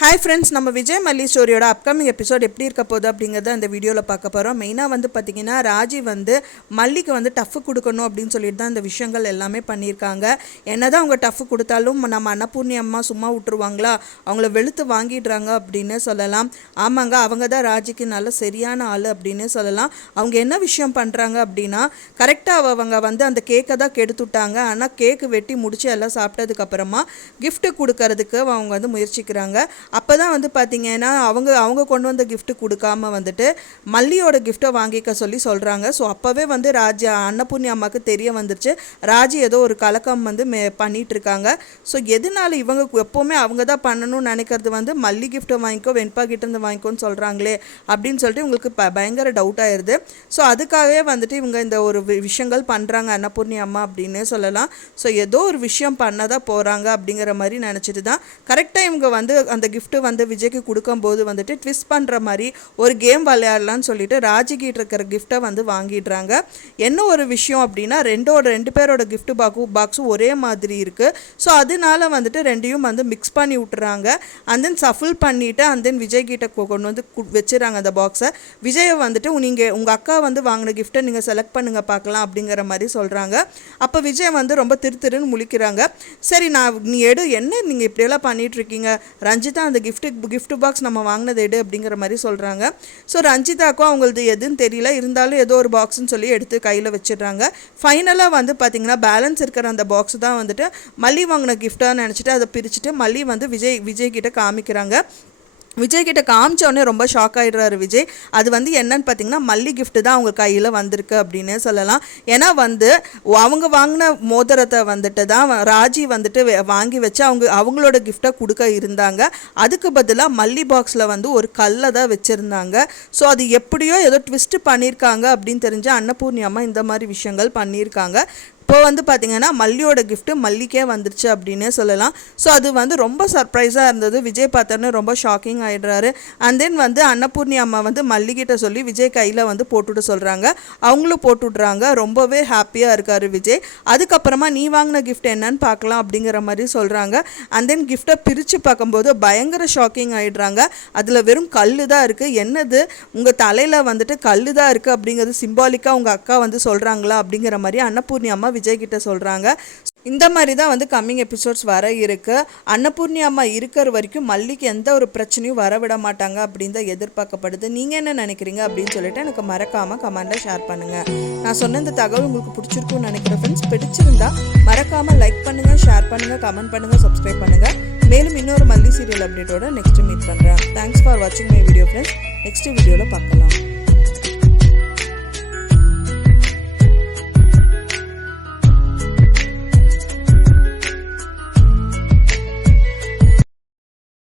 Hi friends, நம்ம விஜய் மல்லி ஸ்டோரியோட upcoming episode எப்படி இருக்க போகுது அப்படிங்கிறத இந்த வீடியோவில் பார்க்க போகிறோம். மெயினாக வந்து பார்த்திங்கன்னா ராஜி வந்து மல்லிக்கு வந்து டஃப் கொடுக்கணும் அப்படின்னு சொல்லிட்டு தான் இந்த விஷயங்கள் எல்லாமே பண்ணியிருக்காங்க. என்ன தான் அவங்க டஃப் கொடுத்தாலும் நம்ம அன்னபூர்ணி அம்மா சும்மா விட்டுருவாங்களா, அவங்கள வெளுத்து வாங்கிடுறாங்க அப்படின்னு சொல்லலாம். ஆமாங்க, அவங்க தான் ராஜிக்கு நல்ல சரியான ஆள் அப்படின்னு சொல்லலாம். அவங்க என்ன விஷயம் பண்ணுறாங்க அப்படின்னா, கரெக்டாக அவங்க வந்து அந்த கேக்கை தான் கெடுத்துட்டாங்க. ஆனால் கேக்கு வெட்டி முடித்து எல்லாம் சாப்பிட்டதுக்கப்புறமா கிஃப்ட்டு கொடுக்கறதுக்கு அவங்க வந்து முயற்சிக்கிறாங்க. அப்போ தான் வந்து பார்த்திங்கன்னா அவங்க கொண்டு வந்த கிஃப்ட்டு கொடுக்காம வந்துட்டு மல்லியோட கிஃப்ட்டை வாங்கிக்க சொல்கிறாங்க. ஸோ அப்போவே வந்து அன்னபூர்ணி அம்மாவுக்கு தெரிய வந்துருச்சு, ராஜி ஏதோ ஒரு கலக்கம் வந்து பண்ணிகிட்ருக்காங்க. ஸோ எதனால இவங்க எப்போவுமே அவங்க தான் பண்ணணும்னு நினைக்கிறது வந்து மல்லி கிஃப்ட்டை வாங்கிக்கோ, வெண்பா கிட்டேருந்து வாங்கிக்கோன்னு சொல்கிறாங்களே அப்படின்னு சொல்லிட்டு இவங்களுக்கு பயங்கர டவுட் ஆயிடுது. ஸோ அதுக்காகவே வந்துட்டு இவங்க இந்த ஒரு விஷயங்கள் பண்ணுறாங்க அன்னபூர்ணி அம்மா அப்படின்னு சொல்லலாம். ஸோ ஏதோ ஒரு விஷயம் பண்ணதான் போகிறாங்க அப்படிங்கிற மாதிரி நினச்சிட்டு தான் கரெக்டாக இவங்க வந்து அந்த கிஃப்ட்டு வந்து விஜய்க்கு கொடுக்கும்போது வந்துட்டு ட்விஸ்ட் பண்ணுற மாதிரி ஒரு கேம் விளையாடலான்னு சொல்லிட்டு ராஜிக்கிட்ட இருக்கிற கிஃப்ட்டை வந்து வாங்கிடுறாங்க. என்ன ஒரு விஷயம் அப்படின்னா, ரெண்டு பேரோட கிஃப்ட் பாக்ஸும் ஒரே மாதிரி இருக்குது. ஸோ அதனால வந்துட்டு ரெண்டையும் வந்து மிக்ஸ் பண்ணி விட்டுறாங்க. அண்ட் தென் சஃபில் பண்ணிவிட்டு அண்ட் தென் விஜய் கிட்ட கொண்டு வந்து வச்சுறாங்க அந்த பாக்ஸை. விஜயை வந்துட்டு நீங்கள் உங்கள் அக்கா வந்து வாங்கின கிஃப்ட்டை நீங்கள் செலக்ட் பண்ணுங்க பார்க்கலாம் அப்படிங்கிற மாதிரி சொல்கிறாங்க. அப்போ விஜய் வந்து ரொம்ப திருன்னு முழிக்கிறாங்க. சரி நீ எடு, என்ன நீங்கள் இப்படியெல்லாம் பண்ணிகிட்ருக்கீங்க, ரஞ்சிதா அந்த கிஃப்ட் பாக்ஸ் நம்ம வாங்கினது எடு அப்படிங்கிற மாதிரி சொல்கிறாங்க. ஸோ ரஞ்சிதாக்கும் அவங்களது எதுன்னு தெரியல, இருந்தாலும் ஏதோ ஒரு பாக்ஸ்ன்னு சொல்லி எடுத்து கையில் வச்சிடுறாங்க. ஃபைனலாக வந்து பார்த்திங்கன்னா பேலன்ஸ் இருக்கிற அந்த பாக்ஸ் தான் வந்துட்டு மல்லி வாங்கின கிஃப்டாக நினச்சிட்டு அதை பிரிச்சுட்டு மல்லி வந்து விஜய் கிட்ட காமிக்கிறாங்க. விஜய்கிட்ட காமிச்சோடனே ரொம்ப ஷாக் ஆகிடுறாரு விஜய். அது வந்து என்னன்னு பார்த்தீங்கன்னா மல்லி கிஃப்ட்டு தான் அவங்க கையில் வந்திருக்கு அப்படின்னு சொல்லலாம். ஏன்னா வந்து அவங்க வாங்கின மோதிரத்தை வந்துட்டு தான் ராஜி வந்துட்டு வாங்கி வச்சு அவங்களோட கிஃப்டை கொடுக்க இருந்தாங்க. அதுக்கு பதிலாக மல்லி பாக்ஸில் வந்து ஒரு கல்லை தான் வச்சுருந்தாங்க. ஸோ அது எப்படியோ ஏதோ ட்விஸ்ட்டு பண்ணியிருக்காங்க அப்படின்னு தெரிஞ்சு அன்னபூர்ணி அம்மா இந்த மாதிரி விஷயங்கள் பண்ணியிருக்காங்க. இப்போ வந்து பார்த்திங்கன்னா மல்லியோட கிஃப்ட்டு மல்லிக்கே வந்துருச்சு அப்படின்னே சொல்லலாம். ஸோ அது வந்து ரொம்ப சர்ப்ரைஸாக இருந்தது. விஜய் பார்த்தோன்னே ரொம்ப ஷாக்கிங் ஆகிடுறாரு. அண்ட் தென் வந்து அன்னபூர்ணி அம்மா வந்து மல்லிகிட்ட சொல்லி விஜய் கையில் வந்து போட்டுவிட சொல்கிறாங்க. அவங்களும் போட்டுவிட்றாங்க. ரொம்பவே ஹாப்பியாக இருக்கார் விஜய். அதுக்கப்புறமா நீ வாங்கின கிஃப்ட் என்னன்னு பார்க்கலாம் அப்படிங்கிற மாதிரி சொல்கிறாங்க. அண்ட் தென் கிஃப்ட்டை பிரித்து பார்க்கும்போது பயங்கர ஷாக்கிங் ஆகிடுறாங்க. அதில் வெறும் கல் தான் இருக்குது. என்னது உங்கள் தலையில் வந்துட்டு கல் தான் இருக்குது அப்படிங்கிறது சிம்பாலிக்காக உங்கள் அக்கா வந்து சொல்கிறாங்களா அப்படிங்கிற மாதிரி அன்னபூர்ணி அம்மா விஜய் கிட்ட சொல்கிறாங்க. இந்த மாதிரி தான் வந்து கம்மிங் எபிசோட்ஸ் வர இருக்குது. அன்னபூர்ணி அம்மா இருக்கிற வரைக்கும் மல்லிக்கு எந்த ஒரு பிரச்சனையும் வரவிட மாட்டாங்க அப்படின்னு தான் எதிர்பார்க்கப்படுது. நீங்கள் என்ன நினைக்கிறீங்க அப்படின்னு சொல்லிட்டு எனக்கு மறக்காமல் கமெண்ட்டில் ஷேர் பண்ணுங்கள். நான் சொன்ன இந்த தகவல் உங்களுக்கு பிடிச்சிருக்குன்னு நினைக்கிறேன் ஃப்ரெண்ட்ஸ். பிடிச்சிருந்தா மறக்காமல் லைக் பண்ணுங்கள், ஷேர் பண்ணுங்கள், கமெண்ட் பண்ணுங்கள், சப்ஸ்கிரைப் பண்ணுங்கள். மேலும் இன்னொரு மல்லி சீரியல் அப்டேட்டோட நெக்ஸ்ட் மீட் பண்ணுறேன். தேங்க்ஸ் ஃபார் வாட்சிங் மை வீடியோ ஃப்ரெண்ட்ஸ். நெக்ஸ்ட் வீடியோவில் பார்க்கலாம்.